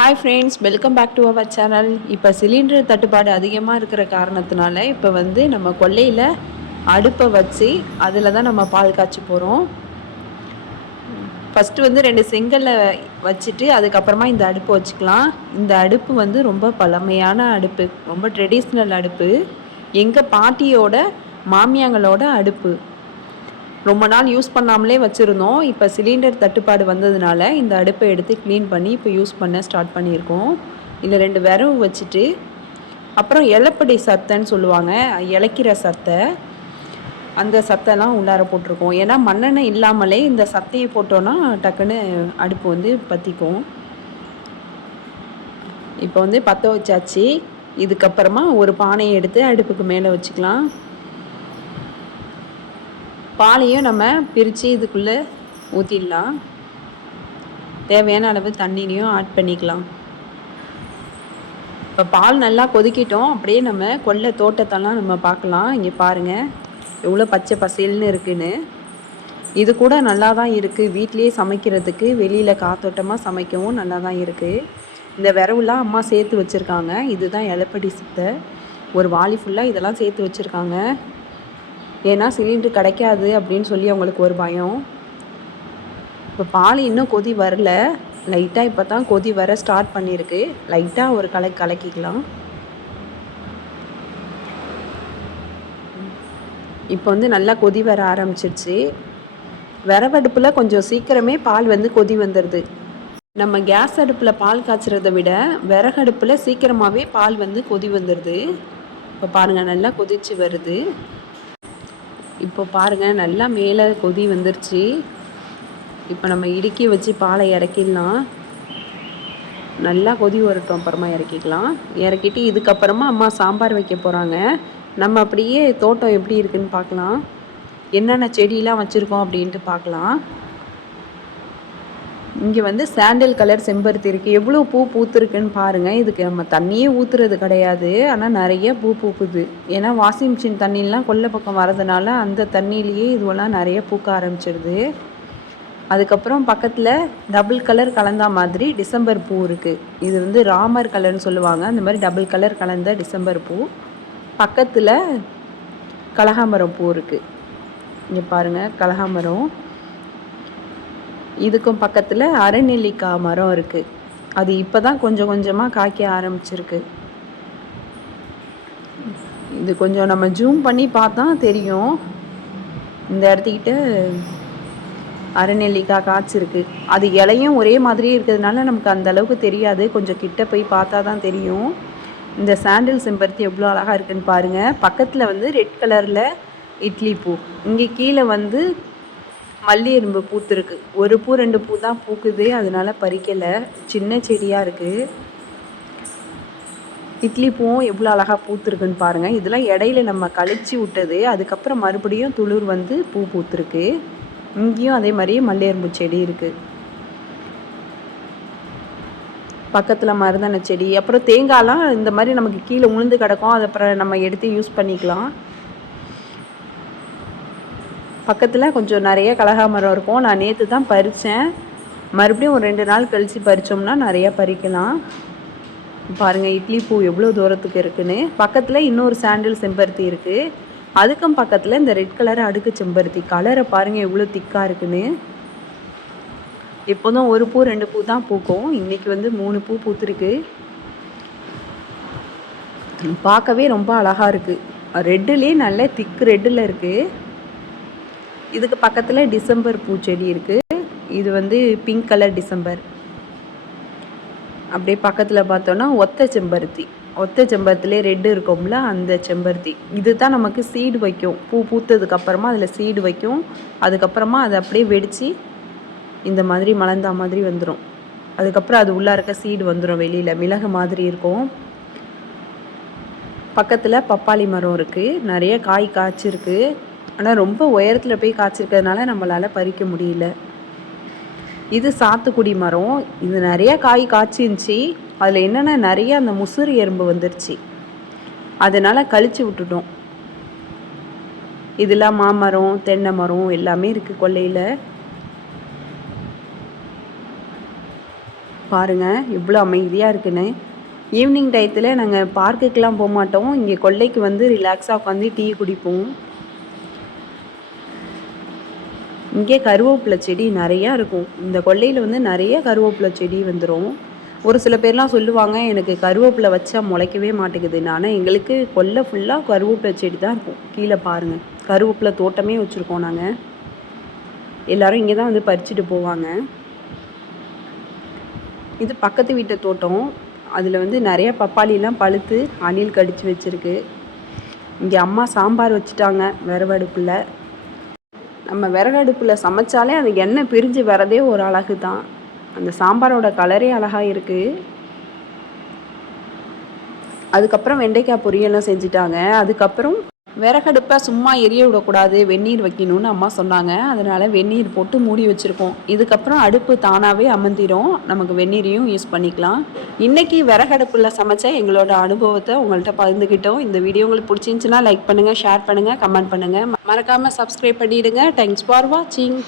Hi friends, welcome back to our channel. இப்போ cylinder தட்டுப்பாடு அதிகமாக இருக்கிற காரணத்தினால இப்போ நம்ம கொல்லையில் அடுப்பை வச்சு அதில் தான் நம்ம பால் காய்ச்சி போகிறோம். ஃபஸ்ட்டு 2 செங்கல்லை வச்சுட்டு அதுக்கப்புறமா இந்த அடுப்பு வச்சுக்கலாம். இந்த அடுப்பு ரொம்ப பழமையான அடுப்பு, ரொம்ப ட்ரெடிஷ்னல் அடுப்பு. எங்கள் பாட்டியோட மாமியாங்களோட அடுப்பு ரொம்ப நாள் யூஸ் பண்ணாமலே வச்சுருந்தோம். இப்போ சிலிண்டர் தட்டுப்பாடு வந்ததுனால இந்த அடுப்பை எடுத்து க்ளீன் பண்ணி இப்போ யூஸ் பண்ண ஸ்டார்ட் பண்ணியிருக்கோம். இதில் 2 விரவு வச்சுட்டு அப்புறம் இலப்படி சத்தைன்னு சொல்லுவாங்க, இலக்கிற சத்தை, அந்த சத்தைலாம் உள்ளார போட்டிருக்கோம். ஏன்னா மண்ணெண்ணெய் இல்லாமலே இந்த சத்தையை போட்டோன்னா டக்குன்னு அடுப்பு பற்றிக்கும். இப்போ பற்ற வச்சாச்சு. இதுக்கப்புறமா ஒரு பானையை எடுத்து அடுப்புக்கு மேலே வச்சுக்கலாம். பாலையும் நம்ம பிரித்து இதுக்குள்ளே ஊற்றிடலாம். தேவையான அளவு தண்ணியும் ஆட் பண்ணிக்கலாம். இப்போ பால் நல்லா கொதிக்கிட்டோம். அப்படியே நம்ம கொல்லை தோட்டத்தெல்லாம் நம்ம பார்க்கலாம். இங்கே பாருங்கள் எவ்வளோ பச்சை பசேல்னு இருக்குன்னு. இது கூட நல்லா தான் இருக்குது. வீட்லேயே சமைக்கிறதுக்கு, வெளியில் காத்தோட்டமாக சமைக்கவும் நல்லா தான் இருக்குது. இந்த விரவுலாம் அம்மா சேர்த்து வச்சுருக்காங்க. இதுதான் இலப்படி சித்தை. ஒரு வாளி ஃபுல்லாக இதெல்லாம் சேர்த்து வச்சுருக்காங்க. ஏன்னா சிலிண்டர் கிடைக்காது அப்படின்னு சொல்லி அவங்களுக்கு ஒரு பயம். இப்போ பால் இன்னும் கொதி வரல, லைட்டாக இப்போ தான் கொதி வர ஸ்டார்ட் பண்ணியிருக்கு. லைட்டாக ஒரு கலக்கிக்கலாம். இப்போ நல்லா கொதி வர ஆரம்பிச்சிருச்சு. விறகடுப்பில் கொஞ்சம் சீக்கிரமே பால் கொதி வந்துடுது. நம்ம கேஸ் அடுப்பில் பால் காய்ச்சறதை விட விறகடுப்பில் சீக்கிரமாகவே பால் கொதி வந்துடுது. இப்போ பாருங்கள் நல்லா கொதிச்சு வருது. இப்போ பாருங்கள் நல்லா மேலே கொதி வந்துருச்சு. இப்போ நம்ம இடுக்கி வச்சு பாலை இறக்கிடலாம். நல்லா கொதி வரட்டும், அப்புறமா இறக்கிக்கலாம். இறக்கிட்டு இதுக்கப்புறமா அம்மா சாம்பார் வைக்க போகிறாங்க. நம்ம அப்படியே தோட்டம் எப்படி இருக்குன்னு பார்க்கலாம், என்னென்ன செடியெலாம் வச்சுருக்கோம் அப்படின்ட்டு பார்க்கலாம். இங்கே சாண்டல் கலர் செம்பருத்தி இருக்குது. எவ்வளோ பூ பூத்துருக்குன்னு பாருங்கள். இதுக்கு நம்ம தண்ணியே ஊற்றுறது கிடையாது, ஆனால் நிறைய பூ பூக்குது. ஏன்னா வாஷிங் மிஷின் தண்ணிலாம் கொல்லை பக்கம் வரதுனால அந்த தண்ணியிலேயே இதுவெல்லாம் நிறைய பூக்க ஆரம்பிச்சிடுது. அதுக்கப்புறம் பக்கத்தில் டபுள் கலர் கலந்தா மாதிரி டிசம்பர் பூ இருக்குது. இது ராமர் கலர்னு சொல்லுவாங்க. அந்த மாதிரி டபுள் கலர் கலந்த டிசம்பர் பூ. பக்கத்தில் கனகாம்பரம் பூ இருக்குது. இங்கே பாருங்கள் கனகாம்பரம். இதுக்கும் பக்கத்தில் அரைநெல்லிக்காய் மரம் இருக்குது. அது இப்போ தான் கொஞ்சம் கொஞ்சமாக காய்க்க ஆரம்பிச்சிருக்கு. இது கொஞ்சம் நம்ம ஜூம் பண்ணி பார்த்தா தெரியும். இந்த இடத்துக்கிட்ட அரைநெல்லிக்காய் காய்ச்சிருக்கு. அது இலையும் ஒரே மாதிரியே இருக்கிறதுனால நமக்கு அந்த அளவுக்கு தெரியாது. கொஞ்சம் கிட்ட போய் பார்த்தா தான் தெரியும். இந்த சாண்டில் செம்பருத்தி எவ்வளோ அழகாக இருக்குதுன்னு பாருங்கள். பக்கத்தில் ரெட் கலரில் இட்லி பூ. இங்கே கீழே மல்லி எறும்பு பூத்துருக்கு. ஒரு பூ 2 பூ தான் பூக்குது, அதனால பறிக்கலை. சின்ன செடியாக இருக்குது. இட்லி பூவும் எவ்வளோ அழகாக பூத்துருக்குன்னு பாருங்கள். இதெல்லாம் இடையில நம்ம கழிச்சு விட்டது. அதுக்கப்புறம் மறுபடியும் துளிர் பூ பூத்துருக்கு. இங்கேயும் அதே மாதிரி மல்லி எறும்பு செடி இருக்குது. பக்கத்தில் மருதாணி செடி, அப்புறம் தேங்காய்லாம் இந்த மாதிரி நமக்கு கீழே உளுந்து கிடக்கும். அதை அப்புறம் நம்ம எடுத்து யூஸ் பண்ணிக்கலாம். பக்கத்தில் கொஞ்சம் நிறைய கனகாமரம் இருக்கும். நான் நேற்று தான் பறித்தேன். மறுபடியும் ஒரு 2 நாள் கழித்து பறித்தோம்னா நிறையா பறிக்கலாம். பாருங்கள் இட்லி பூ எவ்வளோ தூரத்துக்கு இருக்குதுன்னு. பக்கத்தில் இன்னொரு சாண்டில் செம்பருத்தி இருக்குது. அதுக்கும் பக்கத்தில் இந்த ரெட் கலர் அடுக்கு செம்பருத்தி. கலரை பாருங்கள் எவ்வளோ திக்காக இருக்குதுன்னு. எப்போதும் ஒரு பூ 2 பூ தான் பூக்கும். இன்றைக்கி 3 பூ பூத்துருக்கு. பார்க்கவே ரொம்ப அழகாக இருக்குது. ரெட்டுலேயே நல்ல திக்கு ரெட்டில் இருக்குது. இதுக்கு பக்கத்தில் டிசம்பர் பூச்செடி இருக்குது. இது பிங்க் கலர் டிசம்பர். அப்படியே பக்கத்தில் பார்த்தோன்னா ஒத்த செம்பருத்தி. ஒத்த செம்பருத்திலே ரெட்டு இருக்கும்ல, அந்த செம்பருத்தி. இது தான் நமக்கு சீடு வைக்கும். பூ பூத்ததுக்கப்புறமா அதில் சீடு வைக்கும். அதுக்கப்புறமா அதை அப்படியே வெடித்து இந்த மாதிரி மலர்ந்தா மாதிரி வந்துடும். அதுக்கப்புறம் அது உள்ளே இருக்க சீடு வந்துடும் வெளியில், மிளகு மாதிரி இருக்கும். பக்கத்தில் பப்பாளி மரம் இருக்குது. நிறைய காய் காய்ச்சிருக்கு. ஆனால் ரொம்ப உயரத்தில் போய் காய்ச்சிருக்கிறதுனால நம்மளால் பறிக்க முடியல. இது சாத்துக்குடி மரம். இது நிறையா காய் காய்ச்சிருந்துச்சி. அதில் என்னென்னா நிறைய அந்த முசுறு எறும்பு வந்துருச்சு. அதனால் கழிச்சு விட்டுட்டோம். இதெல்லாம் மாமரம், தென்னை மரம் எல்லாமே இருக்குது கொல்லையில். பாருங்கள் எவ்வளோ அமைதியாக இருக்குன்னு. ஈவினிங் டயத்தில் நாங்கள் பார்க்குக்கெலாம் போக மாட்டோம், இங்கே கொல்லைக்கு வந்து ரிலாக்ஸாக உட்காந்து டீ குடிப்போம். இங்கே கருவேப்பிலை செடி நிறையா இருக்கும். இந்த கொல்லையில் வந்து நிறைய கருவேப்பிலை செடி வந்துடும். ஒரு சில பேர்லாம் சொல்லுவாங்க, எனக்கு கருவேப்பிலை வச்சா முளைக்கவே மாட்டேங்குதுன்னு. ஆனால் எங்களுக்கு கொல்லை ஃபுல்லாக கருவேப்பிலை செடி தான் இருக்கும். கீழே பாருங்கள், கருவேப்பிலை தோட்டமே வச்சுருக்கோம் நாங்கள். எல்லோரும் இங்கே தான் வந்து பறிச்சுட்டு போவாங்க. இது பக்கத்து வீட்டு தோட்டம். அதில் வந்து நிறைய பப்பாளிலாம் பழுத்து அணில் கடிச்சு வச்சுருக்கு. இங்கே அம்மா சாம்பார் வச்சுட்டாங்க விறகு அடுப்பில். நம்ம விறகு அடுப்பில் சமைச்சாலே அந்த எண்ணெய் பிரிஞ்சு வரதே ஒரு அழகு தான். அந்த சாம்பாரோட கலரே அழகாக இருக்குது. அதுக்கப்புறம் வெண்டைக்காய் பொரியெல்லாம் செஞ்சுட்டாங்க. அதுக்கப்புறம் விறகடுப்பை சும்மா எரிய விடக்கூடாது, வெந்நீர் வைக்கணும்னு அம்மா சொன்னாங்க. அதனால் வெந்நீர் போட்டு மூடி வச்சுருக்கோம். இதுக்கப்புறம் அடுப்பு தானாகவே அமர்ந்திடும், நமக்கு வெந்நீரையும் யூஸ் பண்ணிக்கலாம். இன்றைக்கி விறகடுப்பில் சமைச்ச எங்களோட அனுபவத்தை உங்கள்கிட்ட பகிர்ந்துக்கிட்டோம். இந்த வீடியோ உங்களுக்கு பிடிச்சிருந்துச்சுன்னா லைக் பண்ணுங்கள், ஷேர் பண்ணுங்கள், கமெண்ட் பண்ணுங்கள். மறக்காமல் சப்ஸ்கிரைப் பண்ணிவிடுங்க. தேங்க்ஸ் ஃபார் வாட்சிங்.